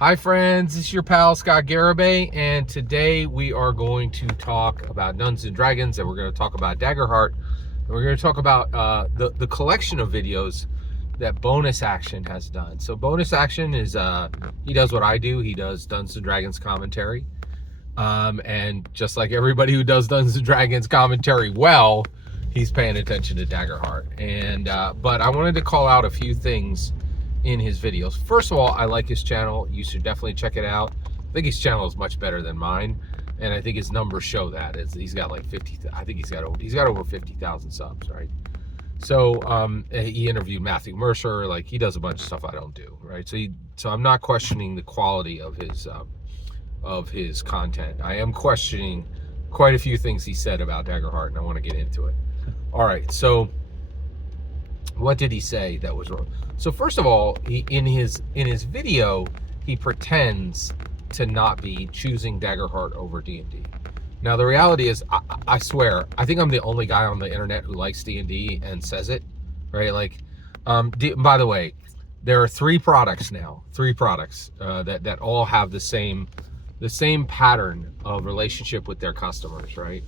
Hi friends, this is your pal Scott Garibay, and today we are going to talk about Dungeons and Dragons, and we're going to talk about Daggerheart, and we're going to talk about the collection of videos that Bonus Action has done. So Bonus Action is, he does what I do. He does Dungeons and Dragons commentary, and just like everybody who does Dungeons and Dragons commentary well, he's paying attention to Daggerheart. And but I wanted to call out a few things in his videos. First of all, I like his channel. You should definitely check it out. I think his channel is much better than mine, and I think his numbers show that. He's got like 50. I think he's got over 50,000 subs, right? So he interviewed Matthew Mercer. Like, he does a bunch of stuff I don't do, right? So I'm not questioning the quality of his content. I am questioning quite a few things he said about Daggerheart, and I want to get into it. All right, so what did he say that was wrong? So first of all, in his video, he pretends to not be choosing Daggerheart over D&D. Now the reality is, I swear, I think I'm the only guy on the internet who likes D&D and says it, right? Like, by the way, there are three products that all have the same pattern of relationship with their customers, right?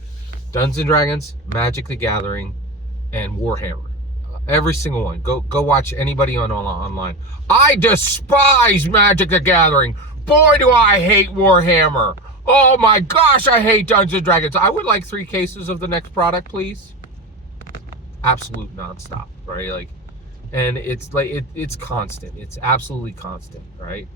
Dungeons and Dragons, Magic the Gathering, and Warhammer. Every single one. Go watch anybody online. I despise Magic the Gathering. Boy, do I hate Warhammer. Oh my gosh, I hate Dungeons and Dragons. I would like 3 cases of the next product, please. Absolute nonstop, right? Like, and it's like it's constant. It's absolutely constant, right?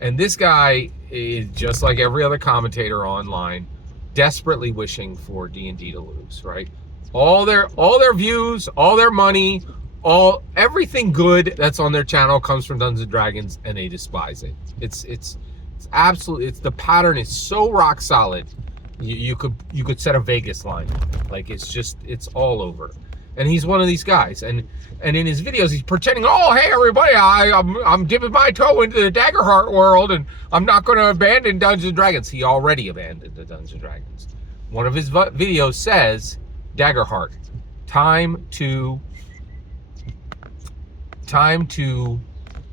And this guy is just like every other commentator online, desperately wishing for D&D to lose, right? All their views, all their money, everything good that's on their channel comes from Dungeons and Dragons, and they despise it. It's absolutely, the pattern is so rock solid. You could set a Vegas line. Like, it's all over. And he's one of these guys. And in his videos, he's pretending, oh, hey everybody, I'm dipping my toe into the Daggerheart world, and I'm not going to abandon Dungeons and Dragons. He already abandoned the Dungeons and Dragons. One of his videos says, Daggerheart, time to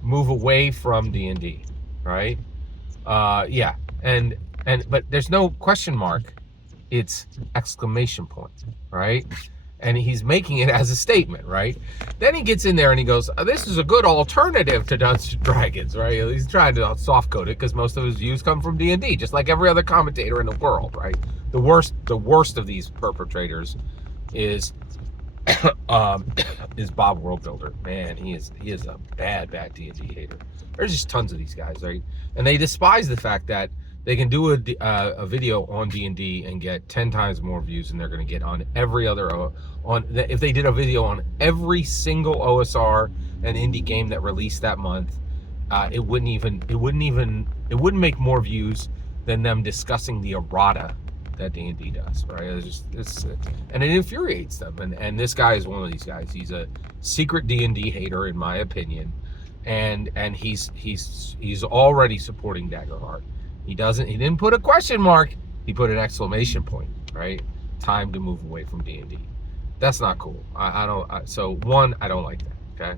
move away from D&D, right? Yeah, but there's no question mark. It's exclamation point, right? And he's making it as a statement, right? Then he gets in there and he goes, this is a good alternative to Dungeons and Dragons, right? He's trying to soft code it because most of his views come from D&D, just like every other commentator in the world, right? The worst of these perpetrators is Bob Worldbuilder. Man, he is a bad D&D hater. There's just tons of these guys, right? And they despise the fact that they can do a video on D&D and get 10 times more views than they're going to get on every other if they did a video on every single OSR and indie game that released that month. It wouldn't make more views than them discussing the errata that D&D does, right? And it infuriates them. And this guy is one of these guys. He's a secret D&D hater, in my opinion, and he's already supporting Daggerheart. He didn't put a question mark. He put an exclamation point, right? Time to move away from D&D. That's not cool. I don't like that.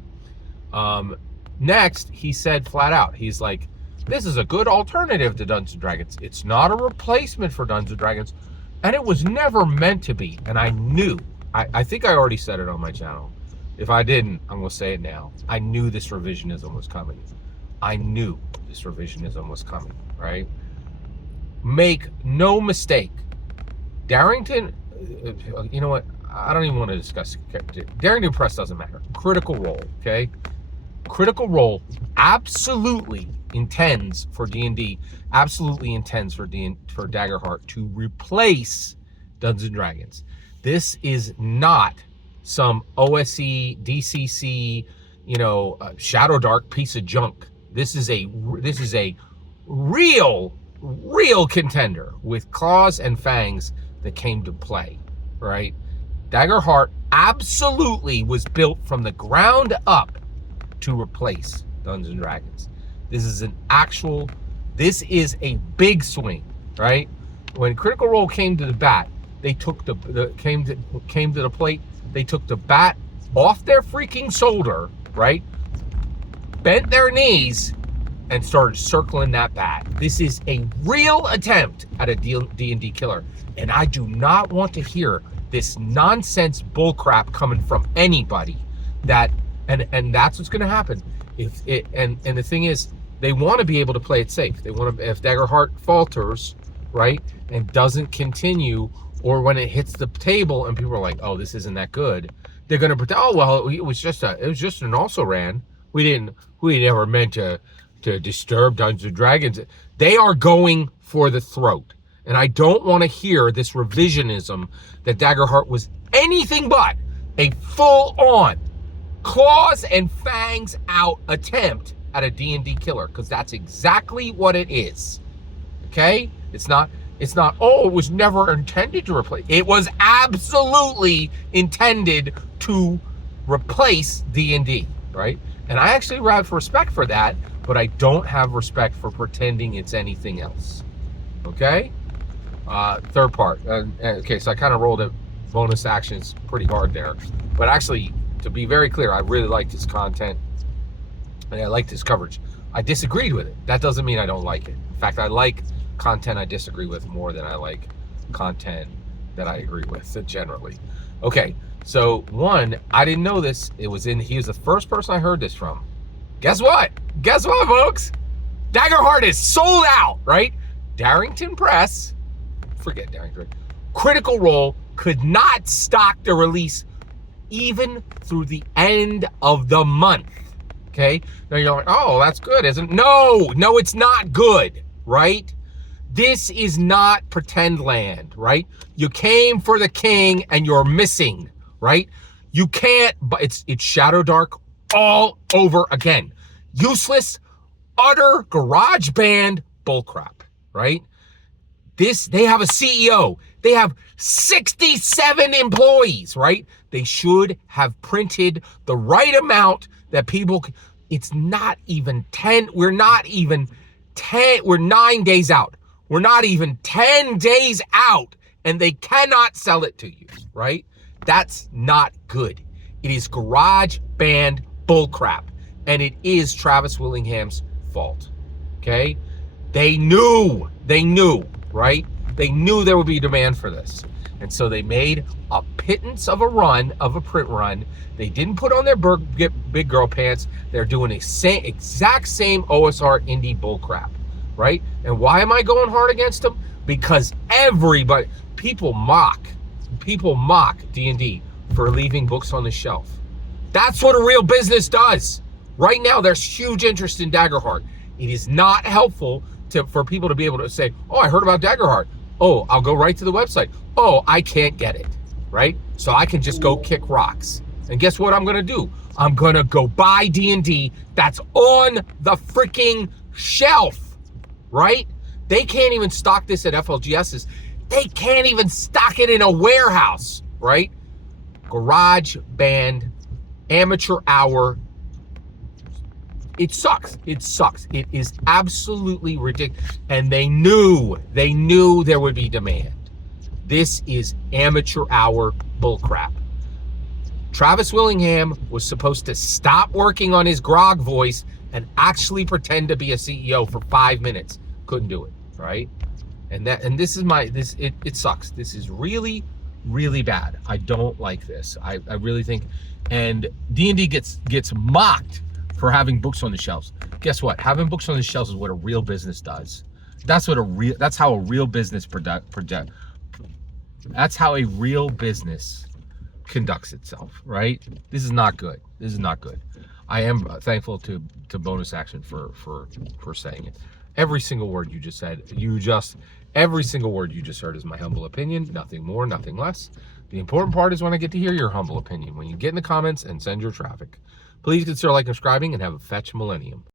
Okay. Next, he said flat out, he's like, this is a good alternative to Dungeons & Dragons. It's not a replacement for Dungeons & Dragons, and it was never meant to be. And I knew, I think I already said it on my channel. If I didn't, I'm going to say it now. I knew this revisionism was coming. Right? Make no mistake. Darrington, you know what? I don't even want to discuss. Darrington Press doesn't matter. Critical Role, okay? Critical Role absolutely intends for D&D, absolutely intends for Daggerheart to replace Dungeons & Dragons. This is not some OSE, DCC, Shadow Dark piece of junk. This is a real contender with claws and fangs that came to play, right? Daggerheart absolutely was built from the ground up to replace Dungeons and Dragons. This is a big swing, right? When Critical Role came to the bat, they took came to the plate. They took the bat off their freaking shoulder, right? Bent their knees and started circling that bat. This is a real attempt at a D&D killer, and I do not want to hear this nonsense bullcrap coming from anybody. And that's what's going to happen. And the thing is, they want to be able to play it safe. They want to, if Daggerheart falters, right, and doesn't continue, or when it hits the table and people are like, oh, this isn't that good, they're going to pretend, oh, well, it was just an also ran. We never meant to disturb Dungeons and Dragons. They are going for the throat. And I don't want to hear this revisionism that Daggerheart was anything but a full-on claws and fangs out attempt at a D&D killer, because that's exactly what it is. Okay? It's not, oh, it was never intended to replace. It was absolutely intended to replace D&D, right? And I actually have respect for that, but I don't have respect for pretending it's anything else. Okay? Third part. Okay, so I kind of rolled it bonus actions pretty hard there. But actually, to be very clear, I really liked his content and I liked his coverage. I disagreed with it. That doesn't mean I don't like it. In fact, I like content I disagree with more than I like content that I agree with generally. Okay, so one, I didn't know this. He was the first person I heard this from. Guess what? Guess what, folks? Daggerheart is sold out, right? Darrington Press, forget Darrington, Critical Role could not stock the release even through the end of the month. Okay? Now you're like, oh, that's good, isn't it? No, it's not good, right? This is not pretend land, right? You came for the king and you're missing, right? You can't, but it's Shadow Dark all over again. Useless, utter garage band bullcrap, right? They have a CEO. They have 67 employees, right? They should have printed the right amount that people, it's not even 10, we're 9 days out. We're not even 10 days out and they cannot sell it to you, right? That's not good. It is garage band bullcrap, and it is Travis Willingham's fault, okay? They knew, right? They knew there would be demand for this. And so they made a pittance of a print run. They didn't put on their big girl pants. They're doing a exact same OSR indie bullcrap, right? And why am I going hard against them? Because people mock D&D for leaving books on the shelf. That's what a real business does. Right now, there's huge interest in Daggerheart. It is not helpful for people to be able to say, oh, I heard about Daggerheart. Oh, I'll go right to the website. Oh, I can't get it, right? So I can just go kick rocks. And guess what I'm going to do? I'm going to go buy D&D that's on the freaking shelf, right? They can't even stock this at FLGS's. They can't even stock it in a warehouse, right? Garage band, amateur hour. It sucks. It is absolutely ridiculous. And they knew there would be demand. This is amateur hour bullcrap. Travis Willingham was supposed to stop working on his grog voice and actually pretend to be a CEO for 5 minutes. Couldn't do it, right? And this is it sucks. This is really, really bad. I don't like this. I really think, and D&D gets mocked for having books on the shelves. Guess what? Having books on the shelves is what a real business does. That's how a real business that's how a real business conducts itself, right? This is not good. This is not good. I am thankful to bonus action for saying it. Every single word you just said, every single word you just heard is my humble opinion. Nothing more, nothing less. The important part is when I get to hear your humble opinion, when you get in the comments and send your traffic. Please consider liking, subscribing, and have a fetch millennium.